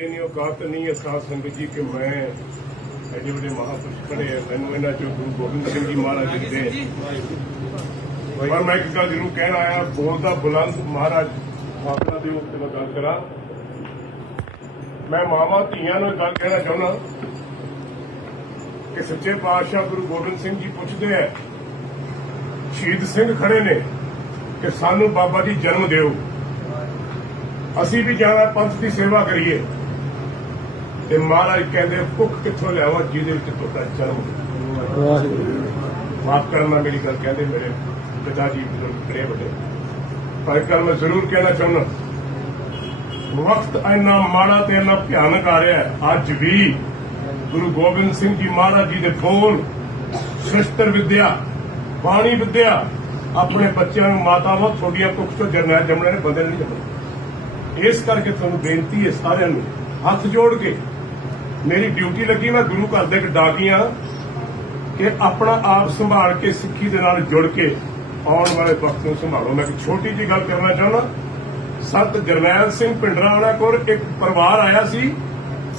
ਇੰਨੀ ਔਕਾਤ ਨਹੀਂ ਹੈ ਸਾਧ ਸੰਗਤ ਜੀ ਕਿ ਮੈਂ ਐਡੇ ਵੱਡੇ ਮਹਾਪੁਰਸ਼ ਖੜੇ ਆ। ਮੈਨੂੰ ਇਹਨਾਂ ਚੋਂ ਗੁਰੂ ਗੋਬਿੰਦ ਸਿੰਘ ਜੀ ਮਹਾਰਾਜ ਜੀ ਦੇ। ਪਰ ਮੈਂ ਇੱਕ ਗੱਲ ਜ਼ਰੂਰ ਕਹਿਣ ਆਇਆ, ਬੋਲਦਾ ਬੁਲੰਦ ਮਹਾਰਾਜ ਆਪਣਾ ਦੇ ਉੱਤੇ ਮੈਂ ਗੱਲ ਕਰਾਂ। ਮੈਂ ਮਾਵਾ ਧੀਆਂ ਨੂੰ ਗੱਲ ਕਹਿਣਾ ਚਾਹੁੰਦਾ ਕਿ ਸੱਚੇ ਪਾਤਸ਼ਾਹ ਗੁਰੂ ਗੋਬਿੰਦ ਸਿੰਘ ਜੀ ਪੁੱਛਦੇ ਆ, ਸ਼ਹੀਦ ਸਿੰਘ ਖੜੇ ਨੇ ਕਿ ਸਾਨੂੰ ਬਾਬਾ ਜੀ ਜਨਮ ਦਿਓ। ਅਸੀਂ ਵੀ ਜਾਣਾ ਪੰਥ ਦੀ ਸੇਵਾ ਕਰੀਏ। ਤੇ ਮਹਾਰਾਜ ਕਹਿੰਦੇ ਭੁੱਖ ਕਿੱਥੋਂ ਲਿਆਵਾਂ ਜਿਹਦੇ ਵਿੱਚ ਤੁਹਾਡਾ ਜਨਮ ਮਾਫ ਕਰਨਾ ਮੇਰੀ ਗੱਲ ਕਹਿੰਦੇ ਮੇਰੇ ਪਿਤਾ ਜੀ ਖੜੇ ਵੱਡੇ। ਪਰ ਮੈਂ ਜ਼ਰੂਰ ਕਹਿਣਾ ਚਾਹੁੰਦਾ ਵਕਤ ਇੰਨਾ ਮਾੜਾ ਤੇ ਇੰਨਾ ਭਿਆਨਕ ਆ ਰਿਹਾ ਹੈ। ਅੱਜ ਵੀ ਗੁਰੂ ਗੋਬਿੰਦ ਸਿੰਘ ਜੀ ਮਹਾਰਾਜ ਜੀ ਦੇ ਬੋਲ ਸ਼ਸਤਰ ਵਿਦਿਆ ਬਾਣੀ ਵਿਦਿਆ ਆਪਣੇ ਬੱਚਿਆਂ ਨੂੰ ਮਾਤਾਵਾਂ ਤੁਹਾਡੀਆਂ ਕੁੱਖ ਤੋਂ ਜਰਨੈਲ ਜੰਮਣੇ ਨੇ ਬੰਦੇ ਨਹੀਂ ਜੰਮਣੇ। ਇਸ ਕਰਕੇ ਤੁਹਾਨੂੰ ਬੇਨਤੀ ਹੈ ਸਾਰਿਆਂ ਨੂੰ ਹੱਥ ਜੋੜ ਕੇ ਮੇਰੀ ਡਿਊਟੀ ਲੱਗੀ, ਮੈਂ ਗੁਰੂ ਘਰ ਦੇ ਇੱਕ ਡਾਕੀਆਂ ਕਿ ਆਪਣਾ ਆਪ ਸੰਭਾਲ ਕੇ, ਸਿੱਖੀ ਦੇ ਨਾਲ ਜੁੜ ਕੇ ਆਉਣ ਵਾਲੇ ਵਕਤ ਨੂੰ ਸੰਭਾਲੋ। ਮੈਂ ਇੱਕ ਛੋਟੀ ਜਿਹੀ ਗੱਲ ਕਰਨਾ ਚਾਹੁੰਦਾ। ਸੰਤ ਜਰਨੈਲ ਸਿੰਘ ਪਿੰਡਰਾ ਵਾਲਾ ਕੋਲ ਇੱਕ ਪਰਿਵਾਰ ਆਇਆ ਸੀ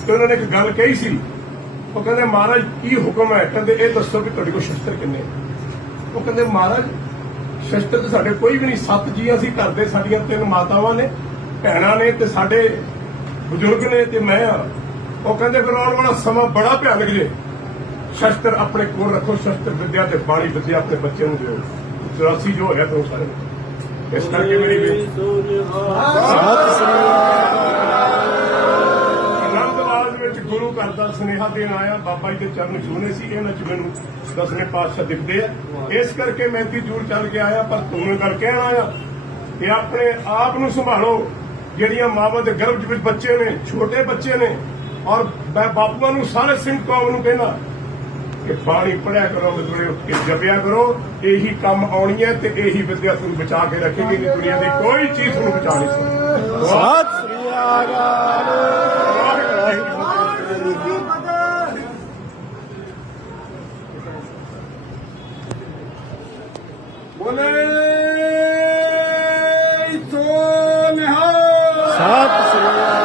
ਤੇ ਉਹਨਾਂ ਨੇ ਇੱਕ ਗੱਲ ਕਹੀ ਸੀ। ਉਹ ਕਹਿੰਦੇ, ਮਹਾਰਾਜ, ਕੀ ਹੁਕਮ ਹੈ? ਕਹਿੰਦੇ, ਇਹ ਦੱਸੋ ਕਿ ਤੁਹਾਡੇ ਕੋਲ ਸ਼ਸਤਰ ਕਿੰਨੇ ਉਹ ਕਹਿੰਦੇ, ਮਹਾਰਾਜ, ਸ਼ਸਤਰ ਤਾਂ ਸਾਡੇ ਕੋਈ ਵੀ ਨਹੀਂ। ਸੱਤ ਜੀ ਅਸੀਂ ਘਰ ਦੇ, ਸਾਡੀਆਂ ਤਿੰਨ ਮਾਤਾਵਾਂ ਨੇ, ਭੈਣਾਂ ਨੇ ਤੇ ਸਾਡੇ ਬਜ਼ੁਰਗ ਨੇ ਤੇ ਮੈਂ ਆ। ਉਹ ਕਹਿੰਦੇ ਫਿਰ ਆਉਣ ਵਾਲਾ ਸਮਾਂ ਬੜਾ ਭਿਆਨਕ ਜੇ। ਸ਼ਸਤਰ ਆਪਣੇ ਕੋਲ ਰੱਖੋ ਸ਼ਸਤਰ ਵਿਦਿਆ ਤੇ ਬਾਣੀ ਵਿਦਿਆ ਆਪਣੇ ਬੱਚਿਆਂ ਨੂੰ ਦਿਓ। 84 ਜੋ ਹੋਇਆ ਤੁਹਾਨੂੰ ਸਾਰੇ। ਇਸ ਕਰਕੇ ਮੇਰੀ ਬੇਨਤੀ ਵਿੱਚ ਗੁਰੂ ਘਰ ਦਾ ਸੁਨੇਹਾ ਦੇਣ ਆਇਆ। ਬਾਬਾ ਜੀ ਦੇ ਚਰਨ ਛੂਹਣੇ ਸੀ ਇਹਨਾਂ ਚ ਮੈਨੂੰ ਦਸਵੇਂ ਪਾਤਸ਼ਾਹ ਦਿਖਦੇ ਆ। ਇਸ ਕਰਕੇ ਮੈਂ ਇੰਨੀ ਦੂਰ ਚੱਲ ਕੇ ਆਇਆ ਪਰ ਤੁਹਾਨੂੰ ਗੱਲ ਕਹਿਣ ਆਇਆ ਕਿ ਆਪਣੇ ਆਪ ਨੂੰ ਸੰਭਾਲੋ। ਜਿਹੜੀਆਂ ਮਾਵਾਂ ਦੇ ਗਰਭ ਵਿੱਚ ਬੱਚੇ ਨੇ ਛੋਟੇ ਬੱਚੇ ਨੇ ਔਰ ਮੈਂ ਬਾਪੂਆਂ ਨੂੰ ਸਾਰੇ ਸਿੰਘ ਕੌਮ ਨੂੰ ਕਹਿਣਾ ਕਿ ਬਾਣੀ ਪੜਿਆ ਕਰੋ ਮਜ਼ਦੂਰੇ ਉੱਠ ਕੇ ਜਪਿਆ ਕਰੋ ਇਹੀ ਕੰਮ ਆਉਣੀ ਹੈ ਤੇ ਇਹੀ ਵਿਦਿਆ ਤੁਹਾਨੂੰ ਬਚਾ ਕੇ ਰੱਖੇਗੀ ਨਹੀਂ ਦੁਨੀਆ ਦੀ ਕੋਈ ਚੀਜ਼ ਤੁਹਾਨੂੰ ਬਚਾ ਨਹੀਂ ਸਕਦੀ। ਸਤਿ ਸ੍ਰੀ ਅਕਾਲ। ਕੀ। ਬੋਲੇ ਨਿਹਾਲ। ਸਤਿ ਸ੍ਰੀ